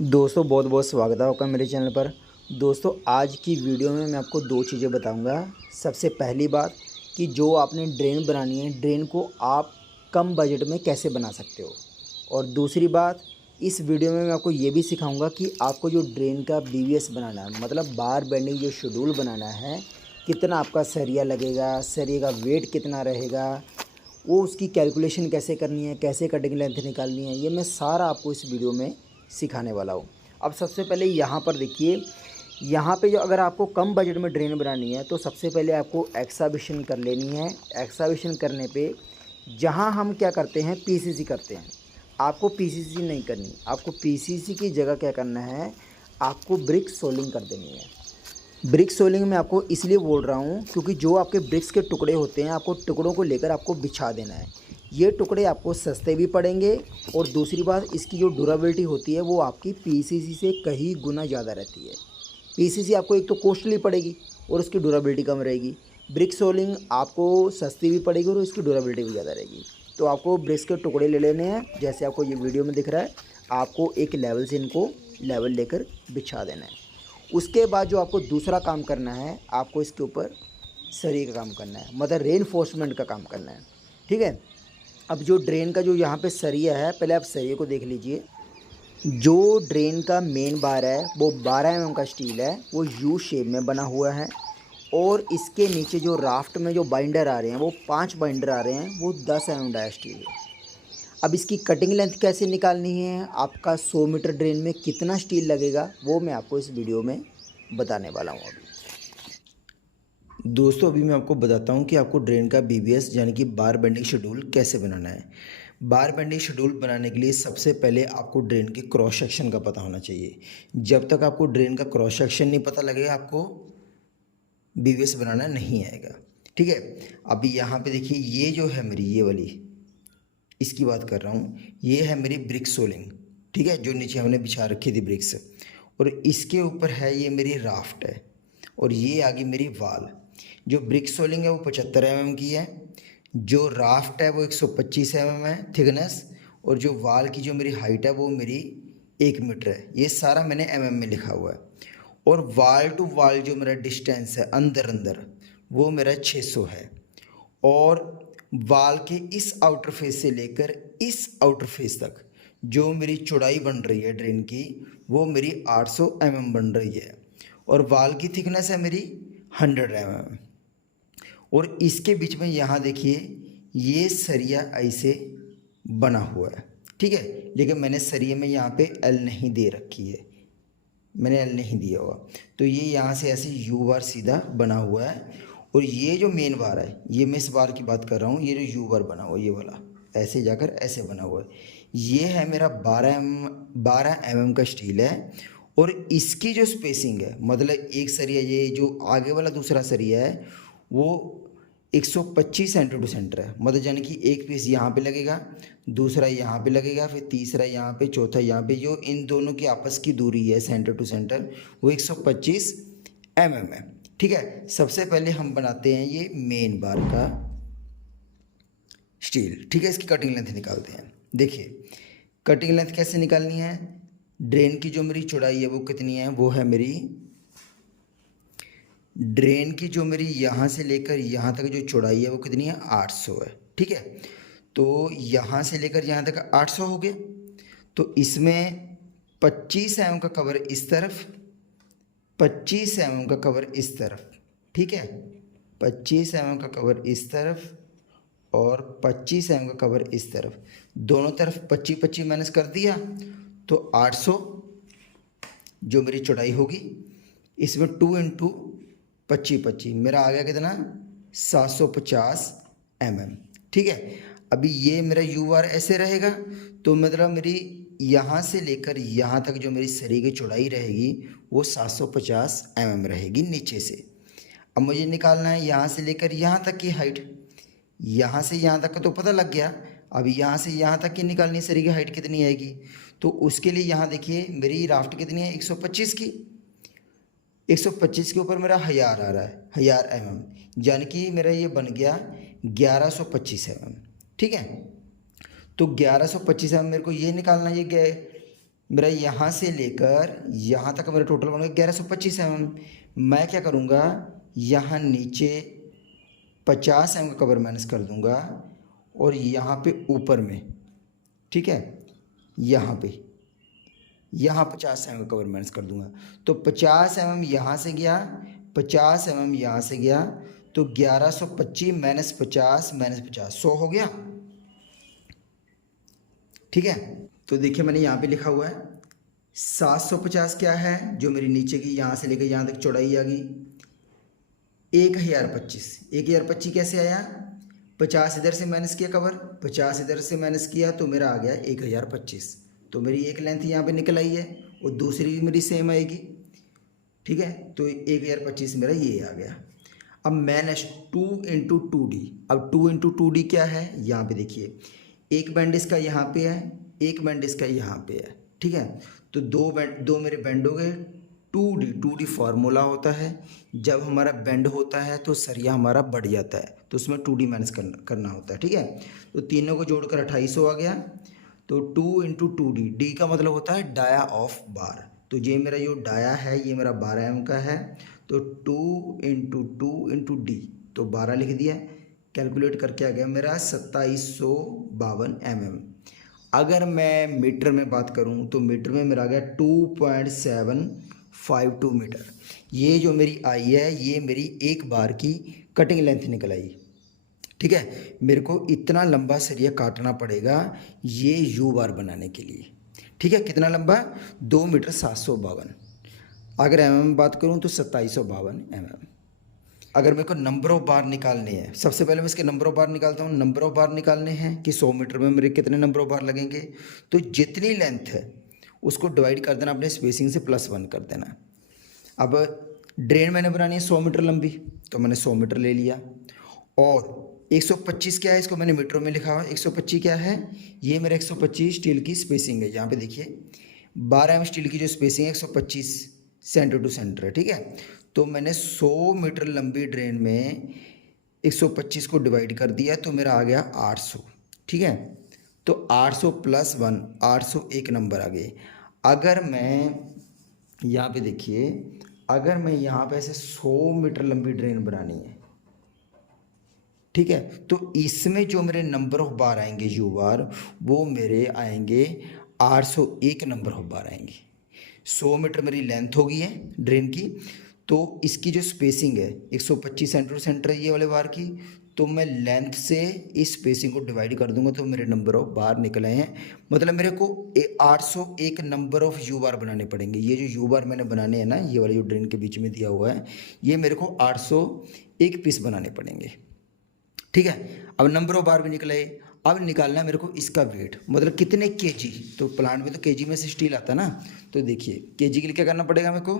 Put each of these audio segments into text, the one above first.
दोस्तों बहुत बहुत स्वागत है आपका मेरे चैनल पर। दोस्तों आज की वीडियो में मैं आपको दो चीज़ें बताऊंगा। सबसे पहली बात कि जो आपने ड्रेन बनानी है, ड्रेन को आप कम बजट में कैसे बना सकते हो। और दूसरी बात, इस वीडियो में मैं आपको ये भी सिखाऊंगा कि आपको जो ड्रेन का बीवीएस बनाना है, मतलब बार बेंडिंग जो शेड्यूल बनाना है, कितना आपका सरिया लगेगा, सरिया का वेट कितना रहेगा, वो उसकी कैलकुलेशन कैसे करनी है, कैसे कटिंग लेंथ निकालनी है, ये मैं सारा आपको इस वीडियो में सिखाने वाला हूँ। अब सबसे पहले यहाँ पर देखिए, यहाँ पे जो अगर आपको कम बजट में ड्रेन बनानी है तो सबसे पहले आपको एक्सावेशन कर लेनी है। एक्सावेशन करने पे जहाँ हम क्या करते हैं, पीसीसी करते हैं। आपको पीसीसी नहीं करनी, आपको पीसीसी की जगह क्या करना है, आपको ब्रिक सोलिंग कर देनी है। ब्रिक सोलिंग में आपको इसलिए बोल रहा हूँ क्योंकि जो आपके ब्रिक्स के टुकड़े होते हैं, आपको टुकड़ों को लेकर आपको बिछा देना है। ये टुकड़े आपको सस्ते भी पड़ेंगे और दूसरी बात, इसकी जो ड्यूरेबिलिटी होती है वो आपकी पीसीसी से कहीं गुना ज़्यादा रहती है। पीसीसी आपको एक तो कॉस्टली पड़ेगी और उसकी ड्यूरेबिलिटी कम रहेगी। ब्रिक सोलिंग आपको सस्ती भी पड़ेगी और उसकी ड्यूरेबिलिटी भी ज़्यादा रहेगी। तो आपको ब्रिक्स के टुकड़े ले लेने हैं, जैसे आपको ये वीडियो में दिख रहा है। आपको एक लेवल से इनको लेवल लेकर बिछा देना है। उसके बाद जो आपको दूसरा काम करना है, आपको इसके ऊपर सरिये का काम करना है, मतलब रेनफोर्समेंट का काम करना है। ठीक है। अब जो ड्रेन का जो यहाँ पे सरिया है, पहले आप सरिये को देख लीजिए। जो ड्रेन का मेन बार है वो 12 एमएम का स्टील है, वो यू शेप में बना हुआ है। और इसके नीचे जो राफ्ट में जो बाइंडर आ रहे हैं, वो 5 बाइंडर आ रहे हैं, वो 10 एमएम डाया स्टील है। अब इसकी कटिंग लेंथ कैसे निकालनी है, आपका 100 मीटर ड्रेन में कितना स्टील लगेगा, वो मैं आपको इस वीडियो में बताने वाला हूँ अभी। दोस्तों अभी मैं आपको बताता हूँ कि आपको ड्रेन का बीबीएस यानी कि बार बेंडिंग शेड्यूल कैसे बनाना है। बार बेंडिंग शेड्यूल बनाने के लिए सबसे पहले आपको ड्रेन के क्रॉस सेक्शन का पता होना चाहिए। जब तक आपको ड्रेन का क्रॉस सेक्शन नहीं पता लगेगा, आपको बीबीएस बनाना नहीं आएगा। ठीक है। अभी यहाँ पे देखिए, ये जो है मेरी ये वाली, इसकी बात कर रहा हूँ, ये है मेरी ब्रिक सोलिंग। ठीक है, जो नीचे हमने बिछा रखी थी ब्रिक्स, और इसके ऊपर है ये मेरी राफ्ट है, और ये आ गई मेरी वाल। जो ब्रिक सोलिंग है वो 75 एमएम की है, जो राफ्ट है वो 125 एमएम है थिकनेस, और जो वाल की जो मेरी हाइट है वो मेरी 1 मीटर है। ये सारा मैंने एमएम में लिखा हुआ है। और वाल टू वाल जो मेरा डिस्टेंस है अंदर अंदर, वो मेरा 600 है। और वाल के इस आउटर फेस से लेकर इस आउटर फेस तक जो मेरी चौड़ाई बन रही है ड्रेन की, वो मेरी 800 एमएम बन रही है। और वाल की थिकनेस है मेरी 100 एमएम। और इसके बीच में यहाँ देखिए, ये सरिया ऐसे बना हुआ है। ठीक है, लेकिन मैंने सरिये में यहाँ पे एल नहीं दे रखी है, मैंने एल नहीं दिया हुआ, तो ये यहाँ से ऐसे यू बार सीधा बना हुआ है। और ये जो मेन बार है, ये मैं इस बार की बात कर रहा हूँ, ये जो यू बार बना हुआ है, ये वाला ऐसे जाकर ऐसे बना हुआ है, ये है मेरा 12 एम एम का स्टील है। और इसकी जो स्पेसिंग है, मतलब एक सरिया, ये जो आगे वाला दूसरा सरिया है वो 125 सेंटर टू सेंटर है, मतलब यानी कि एक पीस यहाँ पे लगेगा, दूसरा यहाँ पे लगेगा, फिर तीसरा यहाँ पे, चौथा यहाँ पे। जो इन दोनों की आपस की दूरी है सेंटर टू सेंटर, वो 125 एमएम है। ठीक है, सबसे पहले हम बनाते हैं ये मेन बार का स्टील। ठीक है, इसकी कटिंग लेंथ निकालते हैं। देखिए कटिंग लेंथ कैसे निकालनी है, ड्रेन की जो मेरी चौड़ाई है वो कितनी है, वो है मेरी, ड्रेन की जो मेरी यहाँ से लेकर यहाँ तक जो चौड़ाई है वो कितनी है, 800 है। ठीक है, तो यहाँ से लेकर यहाँ तक 800 हो गया। तो इसमें 25 एम का कवर इस तरफ, 25 एम का कवर इस तरफ। ठीक है, 25 एम का कवर इस तरफ और 25 एम का कवर इस तरफ। दोनों तरफ 25-25 माइनस कर दिया तो 800 जो मेरी चौड़ाई होगी। इसमें 2 इंटू 25-25 मेरा आ गया कितना, 750 एमएम। ठीक है, अभी ये मेरा यू आर ऐसे रहेगा, तो मतलब मेरी यहाँ से लेकर यहाँ तक जो मेरी सरी की चौड़ाई रहेगी वो 750 एमएम रहेगी नीचे से। अब मुझे निकालना है यहाँ से लेकर यहाँ तक की हाइट। यहाँ से यहाँ तक का तो पता लग गया, अब यहाँ से यहाँ तक की निकालनी, सरी की हाइट कितनी आएगी। तो उसके लिए यहाँ देखिए मेरी राफ्ट कितनी है, 125 की। 125 के ऊपर मेरा 1000 आ रहा है, 1000 एमएम, यानी कि मेरा ये बन गया 1125 एमएम। ठीक है, तो 1125 एमएम मेरे को ये निकालना, ये मेरा यहाँ से लेकर यहाँ तक मेरा टोटल बन गया 1125 mm। मैं क्या करूँगा, यहाँ नीचे 50 mm का कवर माइनस कर दूँगा और यहाँ पे ऊपर में, ठीक है, यहाँ 50 mm का कवर माइनस कर दूँगा। तो 50 mm यहाँ से गया, 50 mm यहाँ से गया, तो 1125 माइनस 50 माइनस 50 100 हो गया। ठीक है, तो देखिए मैंने यहाँ पे लिखा हुआ है 750 क्या है, जो मेरी नीचे की यहाँ से लेकर यहाँ तक चौड़ाई आ गई 1025। 1025 कैसे आया, 50 इधर से माइनस किया कवर, 50 इधर से माइनस किया तो मेरा आ गया 1025। तो मेरी एक लेंथ यहाँ पे निकल आई है और दूसरी भी मेरी सेम आएगी। ठीक है, तो 1025 मेरा ये आ गया। अब माइनस 2 इंटू 2D। अब 2 इंटू 2D क्या है, यहाँ पे देखिए एक बैंड इसका यहाँ पे है, एक बैंड इसका यहाँ पे है। ठीक है, तो दो मेरे बैंड हो गए। 2D फार्मूला होता है, जब हमारा बैंड होता है तो सरिया हमारा बढ़ जाता है, तो उसमें 2D माइनस करना होता है। ठीक है, तो तीनों को जोड़कर 2800 आ गया। तो 2 इंटू 2D, डी का मतलब होता है डाया ऑफ बार। तो ये मेरा जो डाया है ये मेरा 12 mm का है, तो 2 इंटू डी, तो 12 लिख दिया। कैलकुलेट करके आ गया मेरा 2752 mm। अगर मैं मीटर में बात करूं तो मीटर में मेरा आ गया 2.752 मीटर। ये जो मेरी आई है ये मेरी एक बार की कटिंग लेंथ निकल आई। ठीक है, मेरे को इतना लंबा सरिया काटना पड़ेगा ये यू बार बनाने के लिए। ठीक है, कितना लंबा, 2 मीटर 752। अगर mm में बात करूं तो 2752 mm। अगर मेरे को नंबर ऑफ बार निकालने हैं, सबसे पहले मैं इसके नंबर ऑफ बार निकालता हूँ। नंबर ऑफ बार निकालने हैं कि 100 मीटर में मेरे कितने नंबर ऑफ बार लगेंगे, तो जितनी लेंथ है उसको डिवाइड कर देना अपने स्पेसिंग से +1 कर देना। अब ड्रेन मैंने बनानी है 100 मीटर लंबी, तो मैंने 100 मीटर ले लिया। और 125 क्या है, इसको मैंने मीटरों में लिखा हुआ। 125 क्या है, ये मेरा 125 स्टील की स्पेसिंग है। यहाँ पे देखिए 12 mm स्टील की जो स्पेसिंग है 125 सेंटर टू सेंटर है। ठीक है, तो मैंने 100 मीटर लंबी ड्रेन में 125 को डिवाइड कर दिया तो मेरा आ गया 800। ठीक है, तो 800 + 1, 801 नंबर आ गए। अगर मैं यहाँ पे देखिए, अगर मैं यहाँ पे ऐसे 100 मीटर लंबी ड्रेन बनानी है, ठीक है, तो इसमें जो मेरे नंबर ऑफ बार आएंगे यू बार, वो मेरे आएंगे 801 नंबर ऑफ बार आएंगे। 100 मीटर मेरी लेंथ हो गई है ड्रेन की, तो इसकी जो स्पेसिंग है 125 सेंटर टू सेंटर है ये वाले बार की, तो मैं लेंथ से इस स्पेसिंग को डिवाइड कर दूंगा तो मेरे नंबर ऑफ बार निकल आए हैं। मतलब मेरे को 801 नंबर ऑफ यू बार बनाने पड़ेंगे। ये जो यू बार मैंने बनाने हैं ना, ये वाले जो ड्रेन के बीच में दिया हुआ है, ये मेरे को 801 पीस बनाने पड़ेंगे। ठीक है, अब नंबर ऑफ बार भी निकले। अब निकालना है मेरे को इसका वेट, मतलब कितने केजी। तो प्लांट में तो केजी में से स्टील आता है ना, तो देखिए केजी के लिए क्या करना पड़ेगा मेरे को,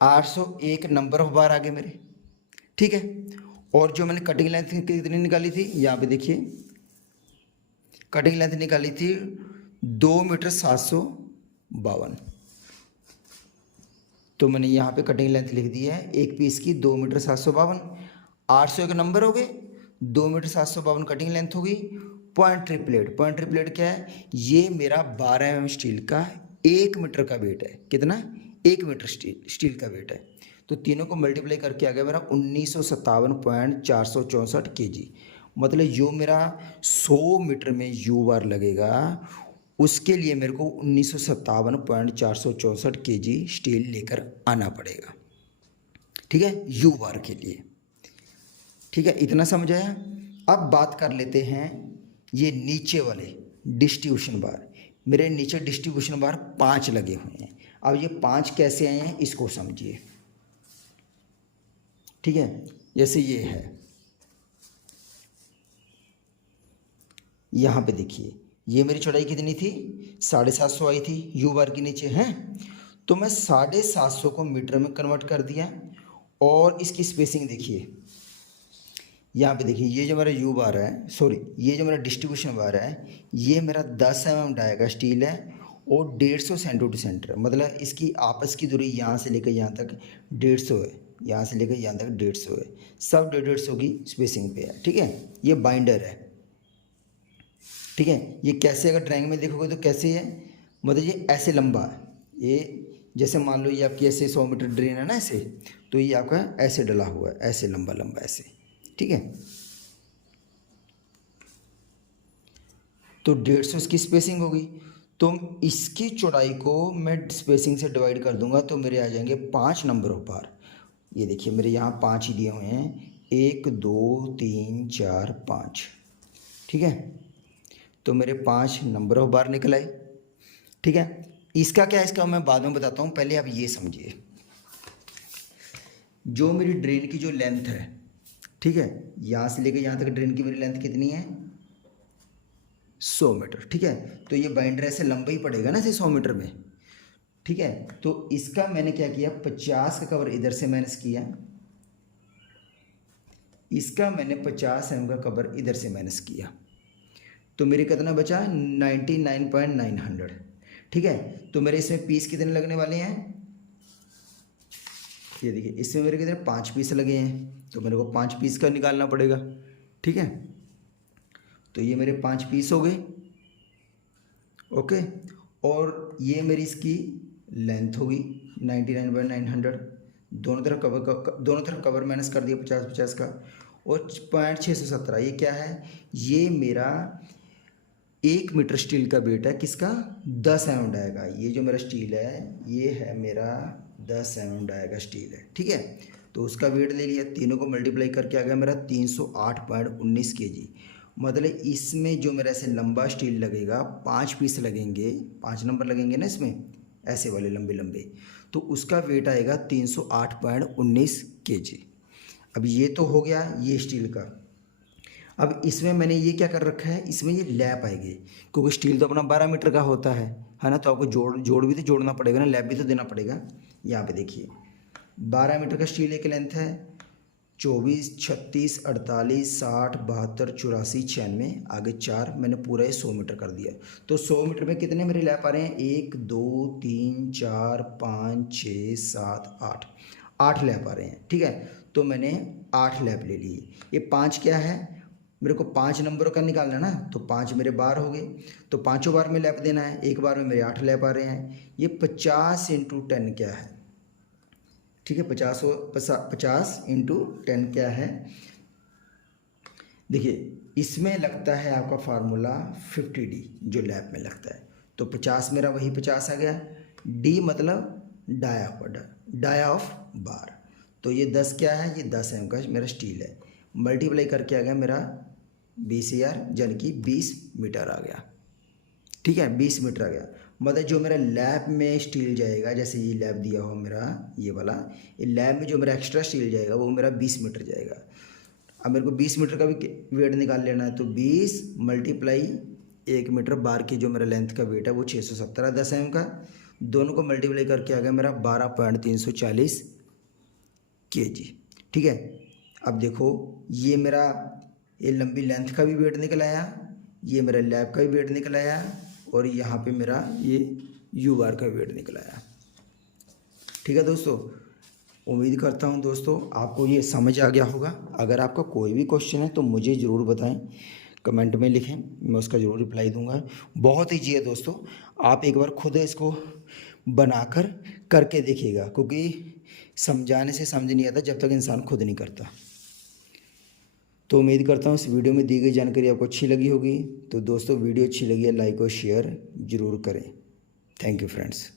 801 नंबर ऑफ बार आ गए मेरे। ठीक है, और जो मैंने कटिंग लेंथ कितनी निकाली थी, यहाँ पे देखिए कटिंग लेंथ निकाली थी 2 मीटर 752। तो मैंने यहाँ पे कटिंग लेंथ लिख दी है एक पीस की 2 मीटर 752। 801 नंबर हो गए, 2 मीटर 752 कटिंग लेंथ हो गई। पॉइंट ट्रिपलेट क्या है, ये मेरा 12 mm स्टील का 1 मीटर का वेट है। कितना, 1 मीटर स्टील का वेट है। तो तीनों को मल्टीप्लाई करके आ गया मेरा 1957.464 kg। मतलब जो मेरा 100 मीटर में यू बार लगेगा उसके लिए मेरे को 1957.464 kg स्टील लेकर आना पड़ेगा। ठीक है, यू बार के लिए। ठीक है, इतना समझ आया। अब बात कर लेते हैं ये नीचे वाले डिस्ट्रीब्यूशन बार। मेरे नीचे डिस्ट्रीब्यूशन बार 5 लगे हुए हैं। अब ये 5 कैसे आए हैं इसको समझिए। ठीक है, जैसे ये है, यहाँ पे देखिए ये मेरी चौड़ाई कितनी थी, 750 आई थी यू बार के नीचे हैं। तो मैं 750 को मीटर में कन्वर्ट कर दिया। और इसकी स्पेसिंग देखिए, यहाँ पे देखिए ये जो मेरा यू बार है, सॉरी ये जो मेरा डिस्ट्रीब्यूशन बार है, ये मेरा 10 mm डाया का स्टील है और 150 सेंटर टू सेंटर। मतलब इसकी आपस की दूरी यहाँ से लेकर यहाँ तक 150 है, यहाँ से लेकर यहाँ तक 150 है। सब 150 की स्पेसिंग पे है। ठीक है, ये बाइंडर है। ठीक है, ये कैसे, अगर ड्राइंग में देखोगे तो कैसे है, मतलब ये ऐसे लंबा है, ये जैसे मान लो ये आपकी ऐसे 100 मीटर ड्रेन है ना ऐसे, तो ये आपका ऐसे डला हुआ है, ऐसे लंबा लंबा ऐसे, ठीक है। तो 150 इसकी स्पेसिंग होगी, तो इसकी चौड़ाई को मैं स्पेसिंग से डिवाइड कर दूंगा तो मेरे आ जाएंगे 5 नंबर ऑफ बार। ये देखिए मेरे यहाँ 5 ही दिए हुए हैं, 1 2 3 4 5, ठीक है। तो मेरे 5 नंबर ऑफ बार निकल आए, ठीक है। इसका क्या है, इसका मैं बाद में बताता हूँ, पहले आप ये समझिए। जो मेरी ड्रेन की जो लेंथ है, ठीक है, यहाँ से लेकर यहाँ तक ड्रेन की मेरी लेंथ कितनी है, 100 मीटर, ठीक है। तो ये बाइंडर ऐसे लंबा ही पड़ेगा ना, ऐसे 100 मीटर में, ठीक है। तो इसका मैंने क्या किया, 50 का कवर इधर से माइनस किया, इसका मैंने 50 का कवर इधर से माइनस किया, तो मेरे कितना बचा, 99.900, ठीक है। तो मेरे इसमें पीस कितने लगने वाले हैं, ये देखिए इसमें मेरे कितने 5 पीस लगे हैं, तो मेरे को 5 पीस का निकालना पड़ेगा, ठीक है। तो ये मेरे 5 पीस हो गए, ओके। और ये मेरी इसकी लेंथ होगी 99/900, दोनों तरफ कवर माइनस कर दिया 50-50 का, और 617 ये क्या है, ये मेरा 1 मीटर स्टील का वेट है, किसका, 10 mm आएगा। ये जो मेरा स्टील है ये है मेरा 10 mm आएगा स्टील है, ठीक है। तो उसका वेट ले लिया, तीनों को मल्टीप्लाई करके आ गया मेरा 308.19 kg। मतलब इसमें जो मेरा ऐसे लंबा स्टील लगेगा, 5 पीस लगेंगे, 5 नंबर लगेंगे ना इसमें, ऐसे वाले लंबे लंबे, तो उसका वेट आएगा 308.19 kg। अब ये तो हो गया ये स्टील का। अब इसमें मैंने ये क्या कर रखा है, इसमें ये लैप आएगी, क्योंकि स्टील तो अपना 12 मीटर का होता है ना, तो आपको जोड़ भी तो जोड़ना पड़ेगा ना, लैप भी तो देना पड़ेगा। यहाँ पे देखिए 12 मीटर का स्टील एक लेंथ है, 24 36 48 60 72 84 96, आगे 4, मैंने पूरा ये 100 मीटर कर दिया। तो 100 मीटर में कितने मेरे लैप आ रहे हैं, 1 2 3 4 5 6 7 8 लैप आ रहे हैं, ठीक है। तो मैंने 8 लैप ले लिए। ये 5 क्या है, मेरे को 5 नंबरों का निकालना है ना, तो 5 मेरे बार हो गए, तो पाँचों बार में लैप देना है, एक बार में मेरे 8 लैप आ रहे हैं। ये 50 × 10 क्या है, ठीक है, 50 × 10 क्या है, देखिए इसमें लगता है आपका फार्मूला 50D जो लैप में लगता है, तो 50 मेरा वही 50 आ गया, D मतलब डाया ऑफ बार, तो ये 10 क्या है, ये 10 mm का मेरा स्टील है, मल्टीप्लाई करके आ गया मेरा 20,000, यानी कि 20 मीटर आ गया, ठीक है, 20 मीटर आ गया। मतलब जो मेरा लैब में स्टील जाएगा, जैसे ये लैब दिया हो मेरा ये वाला, ये लैब में जो मेरा एक्स्ट्रा स्टील जाएगा वो मेरा 20 मीटर जाएगा। अब मेरे को 20 मीटर का भी वेट निकाल लेना है, तो 20 × 1 मीटर बार की जो मेरा लेंथ का वेट है वो 617 10 mm का, दोनों को मल्टीप्लाई करके आ गया मेरा 12.340 kg, ठीक है। अब देखो ये मेरा ये लंबी लेंथ का भी वेट निकल आया, ये मेरा लैब का भी वेट निकल आया, और यहाँ पे मेरा ये यू बार का वेट निकल आया, ठीक है दोस्तों। उम्मीद करता हूँ दोस्तों आपको ये समझ आ गया होगा। अगर आपका कोई भी क्वेश्चन है तो मुझे ज़रूर बताएं, कमेंट में लिखें, मैं उसका ज़रूर रिप्लाई दूंगा। बहुत ईजी है दोस्तों, आप एक बार खुद इसको बनाकर करके देखिएगा, क्योंकि समझाने से समझ नहीं आता जब तक इंसान खुद नहीं करता। तो उम्मीद करता हूँ इस वीडियो में दी गई जानकारी आपको अच्छी लगी होगी। तो दोस्तों वीडियो अच्छी लगी है लाइक और शेयर ज़रूर करें। Thank you friends.